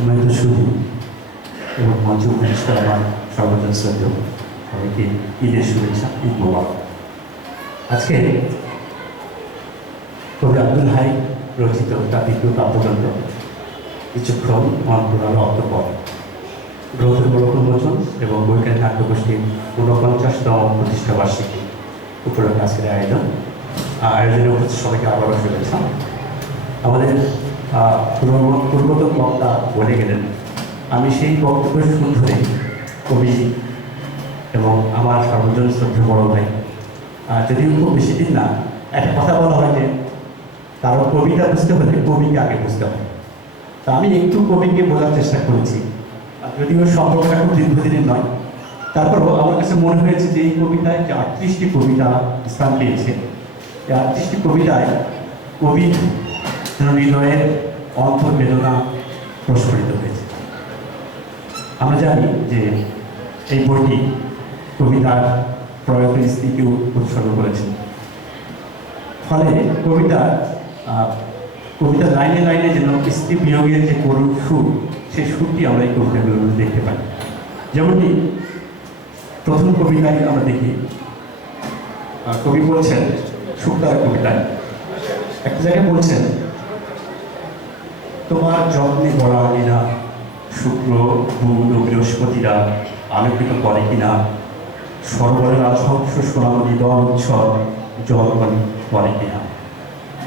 সম্মানিত সুধী এবং মঞ্চ উপস্থিত আমার সর্বজন শ্রদ্ধেয় সবাইকে ঈদের শুভেচ্ছা, ঈদ মোবারক। আজকে কবি আব্দুল হাই রচিত তার দ্বিতীয় কাব্যগ্রন্থ কিছুক্ষণ অন্তরাল অর্থপর গ্রন্থের বড় উন্মোচন এবং বৈজ্ঞানিক নাট্যগোষ্ঠীর ৪৯তম প্রতিষ্ঠা বার্ষিকী উপলক্ষে আজকের আয়োজনে উপস্থিত সবাইকে আবারও শুভেচ্ছা। আমাদের পূর্বতন বক্তা বলে গেলেন, আমি সেই বক্তব্য শুরু ধরে কবি এবং আমার সর্বজন শ্রদ্ধেয় বড় ভাই, যদিও খুব বেশি দিন না, একটা কথা বলা হয় যে কারো কবিতা বুঝতে হলে কবিকে আগে বুঝতে হয়। তা আমি একটু কবিকে বোঝার চেষ্টা করেছি, যদিও সম্পর্কটা খুব দীর্ঘদিনের নয়। তারপরও আমার কাছে মনে হয়েছে যে এই কবিতায় যে ৩৮টি কবিতা স্থান পেয়েছে, এই ৩৮টি কবিতায় কবির হৃদয়ের অন্তর্বেদনা প্রস্ফুটিত হয়েছে। আমরা জানি যে এই বইটি কবিতার প্রয়াত স্ত্রীকে উৎসর্গ করেছেন। ফলে কবিতার লাইনে লাইনে যেন স্ত্রী বিয়োগের যে করুণ সুর, সেই সুরটি আমরা এই কবিতাগুলোর মধ্যে দেখতে পাই। যেমনটি প্রথম কবিতায় আমরা দেখি, কবি বলছেন, শুক্তার কবিতায় একটা জায়গায় বলছেন, তোমার যত্নে গড়া আঙিনা শুক্র বুধ ও বৃহস্পতিরা আলোকিত করে কিনা, সরোবরের আশংস সোনামণি দল উৎসব জলপানি করে কিনা।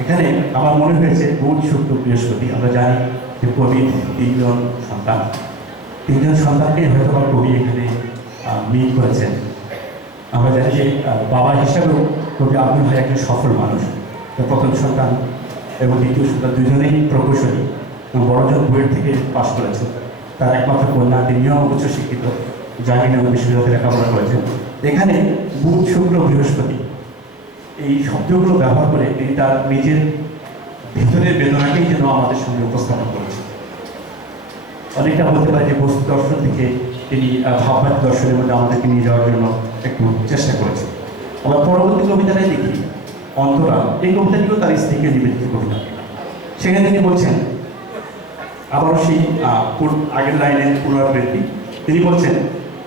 এখানে আমার মনে হয়েছে বুধ শুক্র বৃহস্পতি। আমরা জানি যে কবির তিনজন সন্তানকেই হয়তো বা কবি এখানে মিল করেছেন। আমরা জানি যে বাবা হিসাবেও কবি আব্দুল হাই একজন সফল মানুষ। প্রথম সন্তান এবং দ্বিতীয় সন্তান দুজনেই প্রকৌশলী, বড়জন বুয়েট থেকে পাশ করেছেন। তার একমাত্র কন্যা, তিনিও উচ্চশিক্ষিত, জাহাঙ্গীরনগর বিশ্ববিদ্যালয়ে লেখাপড়া করেছেন। এখানে বুধ শুক্র বৃহস্পতি এই শব্দগুলো ব্যবহার করে তিনি তার নিজের ভিতরের বেদনাকেই যেন আমাদের সঙ্গে উপস্থাপন করেছেন। অনেকটা বলতে পারে যে বস্তু দর্শন থেকে তিনি ভাববাদী দর্শনের মধ্যে আমাদেরকে নিয়ে যাওয়ার জন্য একটু চেষ্টা করেছেন। আবার পরবর্তী কবিতাটাই দেখি অন্তরাল, এই কবিতাটিও তার স্ত্রীকে নিবেদিত কবিতা। সেখানে তিনি বলছেন, আবারও সেই আগের লাইনের পুনরাবৃত্তি, তিনি বলছেন,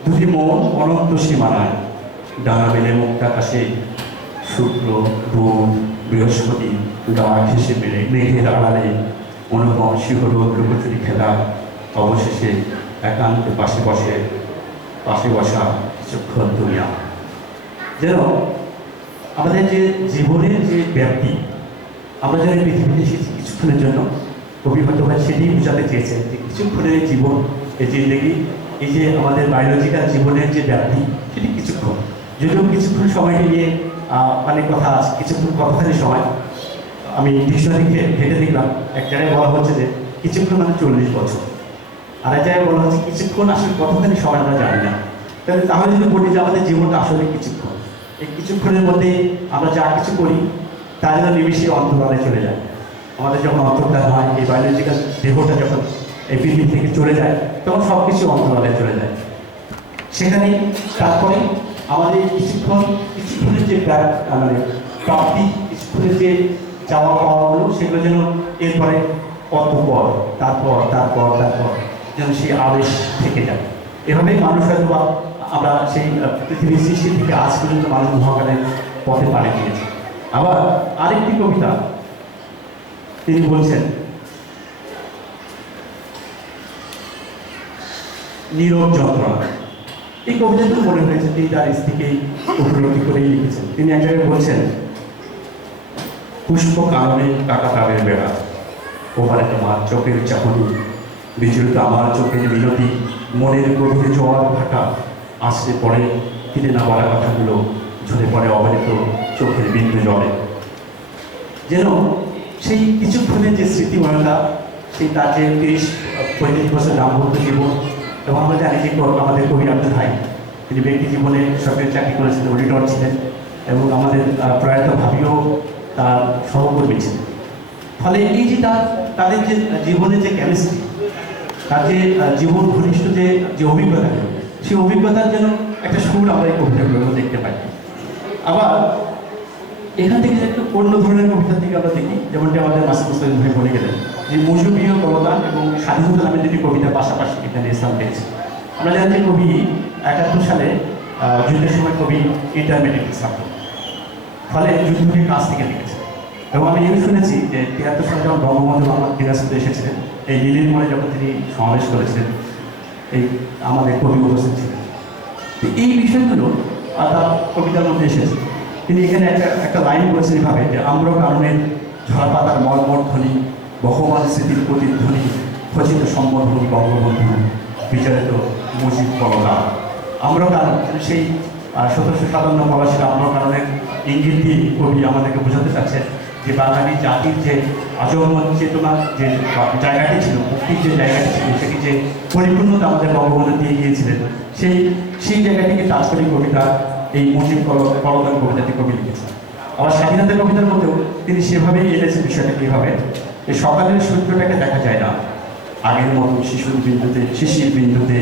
দুটি মন অনন্ত সীমানায় ডানা মেলে মুক্ত আকাশে শুক্র বুধ বৃহস্পতি গা ঘেসে মেলে মেঘের আড়ালে অনুপম শিহর লুকোচুরি খেলা, অবশেষে একান্তে পাশে বসা কিছুক্ষণ দুনিয়া। যেন আমাদের যে জীবনের যে ব্যাপ্তি, আমরা যেন পৃথিবীতে এসেছি কিছুক্ষণের জন্য, কবি হয়তো সেটি বোঝাতে চেয়েছেন যে কিছুক্ষণের জীবন, এই জিন্দগি, এই যে আমাদের বায়োলজিক্যাল জীবনের যে ব্যাপ্তি, সেটি কিছুক্ষণ। যদিও কিছুক্ষণ সময় নিয়ে অনেক কথা আছে, কিছুক্ষণ কতখানি সময়। আমি ডিকশনারিকে ঘেটে দেখলাম, এক জায়গায় বলা হচ্ছে যে কিছুক্ষণ মানে 40 বছর, আর এক জায়গায় বলা হচ্ছে কিছুক্ষণ আসলে কতখানি সময় আমরা জানি না। তাহলে যদি বলি যে আমাদের জীবনটা আসলে কিছুক্ষণ, এই কিছুক্ষণের মধ্যে আমরা যা কিছু করি তা যেন নিমিশে অন্তরালে চলে যায়। আমাদের যখন অন্তর্ধান হয়, এই বায়োলজিক্যাল দেহটা যখন এই পৃথিবী থেকে চলে যায়, তখন সব কিছু অন্তরালে চলে যায়। সেখানেই তারপরে আমাদের কিছুক্ষণের যে মানে প্রাপ্তি, কিছুক্ষণের যে চাওয়া পাওয়াগুলো, সেগুলো যেন এরপরে অতঃপর তারপর যেন সেই আবেশ থেকে যায়। এভাবেই মানুষ হয়তো বা আমরা সেই পৃথিবীর সৃষ্টি থেকে আজ পর্যন্ত মানুষ মহাকালের পথে পাড়ি দিয়েছে। আবার আরেকটি কবিতা তিনি বলছেন, নীরব যন্ত্রণা। এই কবিতাটি মনে হয়েছে তিনি তার স্ত্রীকে উপলব্ধি করেই লিখেছেন। তিনি এক জায়গায় বলছেন, পুষ্প কাননে টাকা তারের বেড়া, ওভারে তোমার চোখের চাহনি, বিচলিত আমার চোখের বিনতি, মনের গভীরে জোয়ার ভাটা, আসতে পড়ে ফিরে না বলা কথাগুলো, ঝরে পড়ে অবহিত চোখের বিন্দু জলে। যেন সেই কিছুক্ষণের যে স্মৃতিময়তা, সেই তার যে 30-35 বছর দাম্পত্য জীবন, এবং আমরা জানি যে আমাদের কবি আব্দুল হাই, তিনি ব্যক্তি জীবনে সরকারি চাকরি করেছিলেন, অডিটর ছিলেন, এবং আমাদের প্রয়াত ভাবিও তার সহকর্মী ছিলেন। ফলে এই যে তাদের যে জীবনের যে কেমিস্ট্রি, তার যে জীবন ঘনিষ্ঠ যে অভিজ্ঞতা, সেই অভিজ্ঞতার যেন একটা সুর আমরা এই কবিতাগুলো দেখতে পাই। আবার এখান থেকে একটু অন্য ধরনের কবিতার দিকে আমরা দেখি, যেমনটি আমাদের মাসুদ মুস্তাফিজ ভাই বলে গেলেন যে মৌসুমীয় বলদান এবং স্বাধীনতা নামে দুটি কবিতা পাশাপাশি এখানে স্থান পেয়েছে। আমরা জানি যে কবি 71 সালে যুদ্ধের সময় কবি ইন্টারমিডিয়েট ছাত্র, ফলে যুদ্ধকে কাছ থেকে লিখেছে। এবং আমি এই শুনেছি যে 73 সালে যখন বঙ্গবন্ধু মোহাম্মদ দিনাজপুরে এসেছিলেন, এই নীলির মোড়ে যখন তিনি সমাবেশ করেছিলেন, এই আমাদের কবি উপস্থিত ছিলেন। তো এই বিষয়গুলো তার কবিতার মধ্যে এসেছে। তিনি এখানে একটা লাইন বলেছেন এইভাবে যে আম্র কারণের ঝড় পাতার মর্মধ্বনি, বহমান স্মৃতির প্রতিধ্বনি, খচিত সম্বোধনী বঙ্গবন্ধু বিচারিত মুজিব বলদা। আম্র কারণ সেই 1757 আম্র কারণের ইঙ্গিত দিয়ে কবি আমাদেরকে বোঝাতে চাচ্ছেন যে বাঙালি জাতির যে আজন্ম চেতনার যে জায়গাটি ছিল, মুক্তির যে জায়গাটি ছিল, সেটি যে পরিপূর্ণতা আমাদের বঙ্গবন্ধু দিয়ে গিয়েছিলেন, সেই জায়গাটিকে টাচ করে কবিতা এই মুজিব বলদান কবিতাটি কবি লিখেছেন। আবার স্বাধীনতা কবিতার মধ্যেও তিনি সেভাবেই এনেছেন বিষয়টা কীভাবে, এই সকালের সূর্যটাকে দেখা যায় না, আগের মতো শিশির বিন্দুতে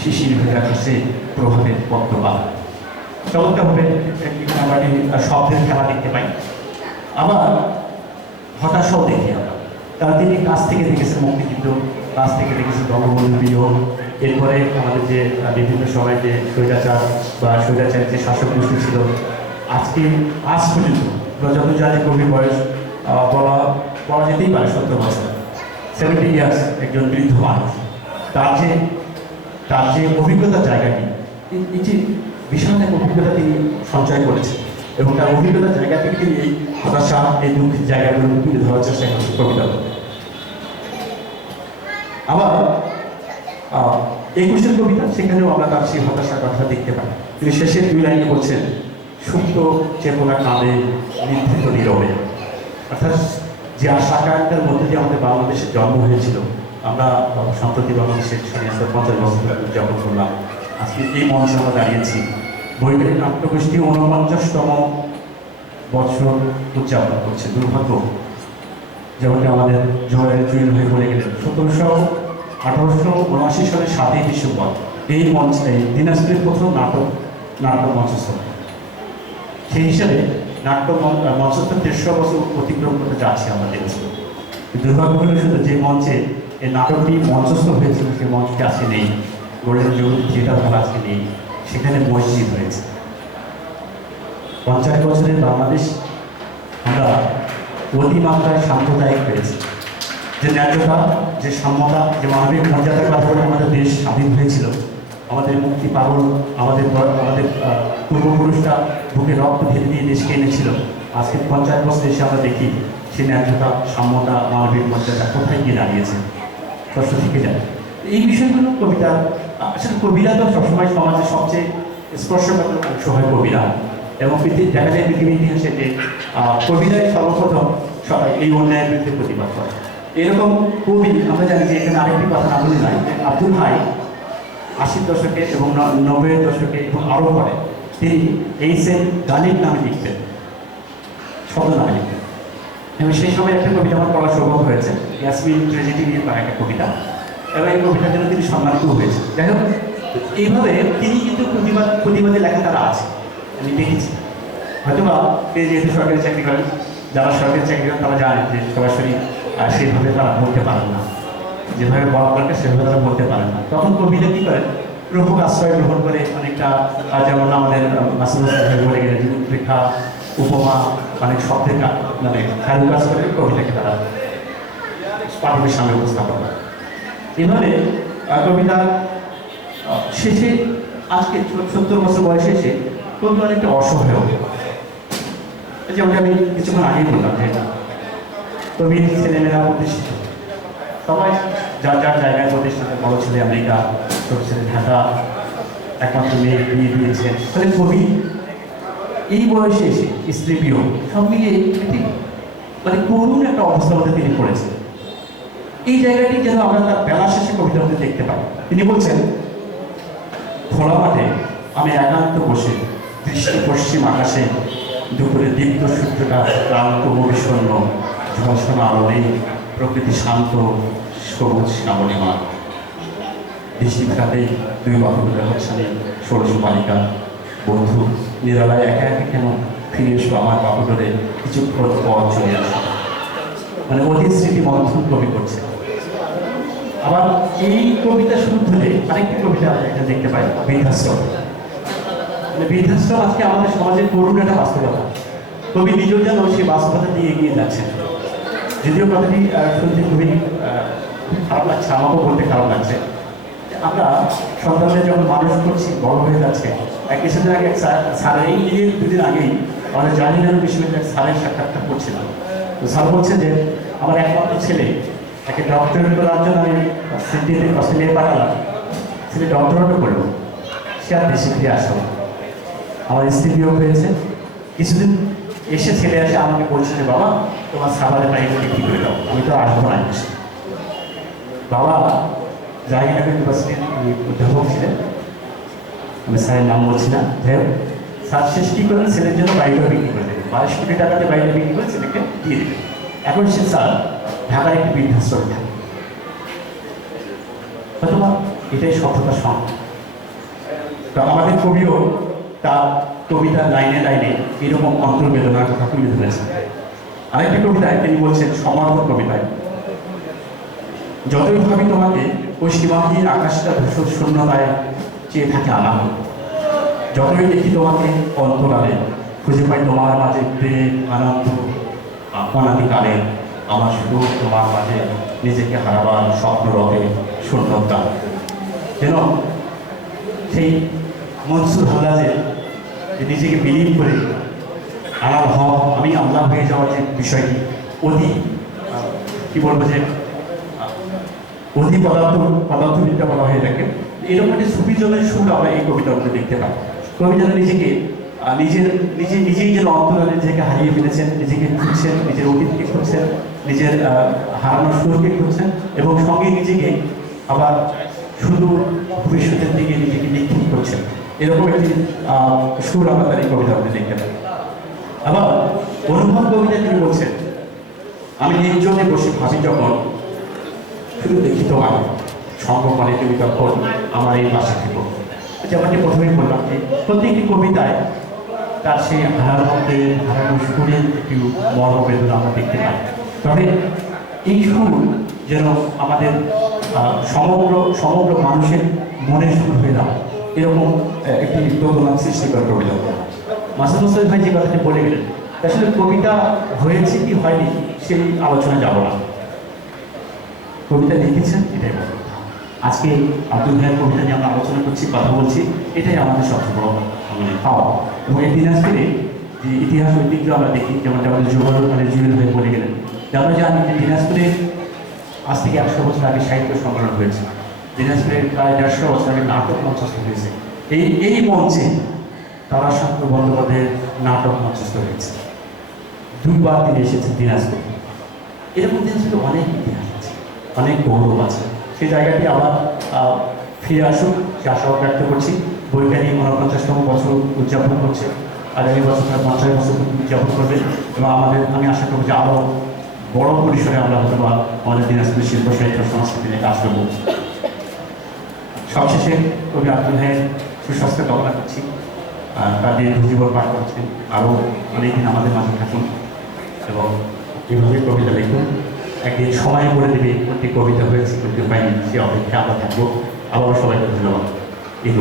শিশির ভেজা ঘষে প্রভাবের পদ্মবা। চমৎকারভাবে আমরা শব্দের খেলা দেখতে পাই। আবার হতাশাও দেখি আমরা, কারণ তিনি কাছ থেকে দেখেছেন মুক্তিযুদ্ধ, কাছ থেকে দেখেছেন বঙ্গবন্ধু বিয়োগ, এরপরে আমাদের যে বিভিন্ন সময় যে স্বৈরাচার বা স্বৈরাচারের যে শাসক গোষ্ঠী ছিল, আজ পর্যন্ত যত জাতি কবির বয়স বলা যেতেই পারে 70 বছর, 70 ইয়ার্স, একজন বৃদ্ধ মানুষ, তার যে অভিজ্ঞতার জায়গাটি, এই যে বিশাল এক অভিজ্ঞতা তিনি সঞ্চয় করেছেন এবং তার অভিজ্ঞতার জায়গা থেকে তিনি এই হতাশা, এই দুঃখের জায়গাগুলো তুলে ধরার চেষ্টা করছেন কবিতা। আবার 21 কবিতা, সেখানেও আমরা তার সেই হতাশার কথা দেখতে পাই। তিনি শেষের 2 লাইনে বলছেন, সুপ্ত চেতনা কাঁদে নিভৃত নীরবে। অর্থাৎ যে আশা আকাঙ্ক্ষার মধ্যে দিয়ে আমাদের বাংলাদেশের জন্ম হয়েছিল, আমরা সম্প্রতি বাংলাদেশের 50 বছর উদযাপন করলাম, আজকে এই মঞ্চে আমরা দাঁড়িয়েছি, বৈজ্ঞানিক নাট্যগোষ্ঠী 49তম বছর উদযাপন করছে। দুর্ভাগ্য, যেমনটি আমাদের জুয়েল ভাই বলে গেলেন, 1879 সালের 7ই ডিসেম্বর এই মঞ্চে দিনাজপুরের প্রথম নাটক মঞ্চস্থ। সেই হিসাবে নাট্য মঞ্চস্থ 150 বছর অতিক্রম করতে যাচ্ছে আমরা দিনাজপুর। দুর্ভাগ্য হলে শুধু যে মঞ্চে এই নাটকটি মঞ্চস্থ হয়েছিল, সেই মঞ্চটি আজকে নেই, গোল্ডেন জুবিলি থিয়েটার হল আজকে নেই, সেখানে মসজিদ হয়েছে। 50 বছরের বাংলাদেশ আমরা অতিমাত্রায় সাম্প্রদায়িক হয়েছি। যে ন্যায্যতা, যে সাম্যতা, যে মানবিক মর্যাদার কথা বলে আমাদের দেশ স্বাধীন হয়েছিল, আমাদের মুক্তি পাগল আমাদের পূর্বপুরুষরা বুকে রক্ত ঢেলে দিয়ে দেশকে এনেছিল। আজকে 50 বছর এসে আমরা দেখি সেই ন্যায্যতা, সাম্যতা, মানবিক মর্যাদা কোথায় গিয়ে দাঁড়িয়েছে, কষ্ট থেকে যায়। এই বিষয়গুলো কবিতা, আসলে কবিরা তো সবসময় সমাজের সবচেয়ে স্পর্শকাতর অংশ হয় কবিরা, এবং দেখা যায় পৃথিবীর ইতিহাসে যে কবিরাই সর্বপ্রথম সবাই এই অন্যায়ের বিরুদ্ধে প্রতিবাদ করে। এরকম কবি আমরা জানি যে এখানে আরেকটি কথা না বলে নাই, আব্দুল হাই 80 দশকে এবং 90-এর দশকে এবং আরও পরে তিনি এইচ.এম. গালিব নামে লিখতেন, শব্দ নামে লিখতেন। এবং সেই সময় একটা কবিতা আমার পড়ার সৌভাগ্য হয়েছে, ইয়াসমিন ট্রেজেডি নিয়ে তার একটা কবিতা, এবং এই কবিতার জন্য তিনি সম্মানিত হয়েছে। যাই হোক, এইভাবে তিনি কিন্তু প্রতিবাদী লেখা তারা আছে, আমি দেখেছি। হয়তোবা তিনি যেহেতু সরকারি চাকরি করেন, যারা সরকারি চাকরি করেন তারা জানেন যে সরাসরি সেইভাবে তারা বলতে পারেন না, যেভাবে বলা দরকার সেভাবে তারা বলতে পারেন না। তখন কবিতা কী করেন, রূপক আশ্রয় গ্রহণ করে অনেকটা, যেমন আমাদের মাসুদ মুস্তাফিজ বলে গেলেন, রূপরেখা, উপমা, অনেক শব্দের মানে কাজ করে কবিতাকে তারা পাঠকের সামনে উপস্থাপন করে। এভাবে কবিতা শেষে আজকে 70 বছর বয়সে এসে কবি অনেকটা অসহায় হবে। যেমন আমি কিছুক্ষণ আগেই বললাম যে কবির ছেলেমেয়েরা প্রতিষ্ঠিত, সবাই যার যার জায়গায় প্রতিষ্ঠিত, বড় ছেলে আমেরিকা, ছোট ছেলে ঢাকা, একমাত্র মেয়ে বিয়ে দিয়েছেন। তাহলে কবি এই বয়সে এসে স্ত্রী বিয়োগ সব মিলিয়ে একটি মানে করুণ একটা অবস্থার মধ্যে তিনি পড়েছেন। এই জায়গাটি যেন আমরা তার বেলা শেষে কবিতার মধ্যে দেখতে পাই। তিনি বলছেন, খোলা মাঠে আমি একান্ত বসে দৃষ্টি পশ্চিম আকাশে, দুপুরে দীপ্ত সূর্যটা ক্লান্ত বিষণ্ণ, ঝলসনা আলো নেই, প্রকৃতি শান্ত, সবুজ শ্রাবণীমা। দৃষ্টি ফেরাতেই 2 বাহুগুলো হচ্ছে ষোড়শ বালিকা, বন্ধু নিরালায় একা একা কেন ফিরে এসো আমার বাহুডোরে কিছুক্ষণ পর চলে আসো। মানে অতীত স্মৃতি মন্থন কবি করছে। আবার এই কবিতা শুরু ধরে আরেকটি কবিতা আমরা এখানে দেখতে পাই, বৃদ্ধাশ্রম। মানে বৃদ্ধাশ্রম আজকে আমাদের সমাজের করুণ একটা বাস্তবতা। কবি নিজেও যেন সেই বাস্তবতা দিয়ে এগিয়ে যাচ্ছেন। যদিও কথাটি শুনতে খুবই খারাপ লাগছে, আমাকেও বলতে খারাপ লাগছে। আমরা সন্তানদের যখন মানুষ করছি, বড় হয়ে যাচ্ছে, কিছুদিন আগে স্যার এই দুদিন আগেই আমাদের জাহাঙ্গীরনগর বিশ্ববিদ্যালয়ের স্যারের সাক্ষাৎকার করছিলাম। তো স্যার বলছে যে আমার একমাত্র ছেলে, তাকে ডক্টরেট করার জন্য আমি সিটিতে অস্ট্রেলিয়ায় পাঠালাম, ছেলে ডক্টরেটও করলো, সে আর দেশে ফিরে আসলো। আমার স্ত্রী বিয়োগ হয়েছে, কিছুদিন এসে ছেলে এসে আমাকে বলছে যে বাবা তোমার সাবারের বাড়িটা বিক্রি করে দাও, আমি তো আসবো না। বাবা জাহাঙ্গীরনগর ইউনিভার্সিটির অধ্যাপক ছিলেন, আমি স্যারের নাম বলছি না। যাই হোক, স্যার শেষ কী করেন, ছেলের জন্য বাড়িটা বিক্রি করে দেবেন, 22 কোটি টাকাতে বাড়িটা বিক্রি করে ছেলেকে দিয়ে দেবেন। এখন সে স্যার ঢাকার একটি বৃদ্ধাশ্রমে থাকে। হয়তো এটাই সফলতার সঙ্গে। তো আমাদের কবিও তার কবিতার লাইনে লাইনে এরকম অন্তর্বেদনার কথা তুলে ধরেছেন। আরেকটি কবিতায় তিনি বলছেন, সমর্থন কবিতায়, যতই ভাবি তোমাকে ওই সীমাহীন আকাশটা ধূসর শূন্যতায় চেয়ে থাকে আনন্দ, যতই দেখি তোমাকে অন্তরালে খুঁজে পাই তোমার মাঝে প্রেম আনন্দ, অনাদিকালে আমার শুধু তোমার মাঝে নিজেকে হারাবার স্বপ্ন রবে শূন্যতা। যেন সেই মনসুর হাল্লাজের নিজেকে বিলীন করে আমার হক আমি আল্লাহ হয়ে যাওয়ার যে বিষয়টি, অতি কি বলবো যে অতি পদার্থবিদ্যা বলা হয়ে থাকে, এরকম একটি সুফিজমের সুর আমরা এই কবিতার মধ্যে দেখতে পাই। কবি যেন নিজেকে নিজেই যেন অন্তরালে নিজেকে হারিয়ে ফেলেছেন, নিজেকে খুঁজছেন, নিজের অতীতকে খুঁজছেন, নিজের হারানোর সুরকে খুঁজছেন, এবং সঙ্গে নিজেকে আবার শুধু ভবিষ্যতের দিকে নিজেকে নিক্ষেপ করছেন। এরকম একটি সুর আমরা তার এই কবিতার মধ্যে দেখতে পাই। আবার অনুভব কবিতা তিনি বলছেন, আমি নির্জনে বসে ভাবি যখন, শুধু দেখি তোমার সঙ্গ করে তুমি তখন আমার এই বাসা থেকে। যেমনটি প্রথমেই বললাম যে প্রত্যেকটি কবিতায় তার সেই হারানো সুরের একটি মর্মবেদনা আমরা দেখতে পাই। তবে এই সুর যেন আমাদের সমগ্র মানুষের মনে সুর হয়ে দাও, এরকম একটি দোদনা সৃষ্টি করে কবিতা। মাসুদ হোসেন ভাই যে কথাটি বলে গেলেন, আসলে কবিতা হয়েছে কি হয়নি সেই আলোচনা যাব না, কবিতা লিখেছেন এটাই বড়। আজকে আব্দুল ভাইয়ের কবিতা নিয়ে আমরা আলোচনা করছি, কথা বলছি, এটাই আমাদের সবচেয়ে বড় পাওয়া। এবং এই দিনাজপুরে যে ইতিহাস ঐতিহ্য আমরা দেখি, যেমন আমাদের জুয়েল ভাই বলে গেলেন, আমরা জানি যে দিনাজপুরে আজ থেকে 100 বছর আগে সাহিত্য সম্মেলন হয়েছে। দিনাজপুরের প্রায় 150 বছর আগে নাটক মঞ্চস্থ হয়েছে। এই মঞ্চে তারাশঙ্কর বন্দ্যোপাধ্যায়ের নাটক মঞ্চস্থ হয়েছে। 2 বার তিনি এসেছেন দিনাজপুরে। এরকম দিনাজপুরে অনেক ইতিহাস আছে, অনেক গৌরব আছে। সেই জায়গাটি আবার ফিরে আসুক সে আশাও ব্যক্ত করছি। বৈজ্ঞানিক 49তম বছর উদযাপন করছে, আগামী বছর 50 বছর উদযাপন করবে, এবং আমি আশা করব যে আরও বড় পরিসরে আমরা হয়তো আমাদের দিনাজপুর শিল্প সাহিত্য সংস্কৃতি নিয়ে কাজ করব। সবশেষে কবি আব্দুল ভাইয়ের সুস্বাস্থ্য কামনা করছি, তার দীর্ঘ জীবন পাঠ করছেন, আরও অনেকদিন আমাদের মাঝে থাকুন এবং এইভাবে কবিতা লিখুন। একদিন সময় করে দেবে কোনটি কবিতা হয়েছে, কোনটি হয়নি, সে অপেক্ষা আমরা থাকবো। আবারও সবাইকে ধন্যবাদ। এই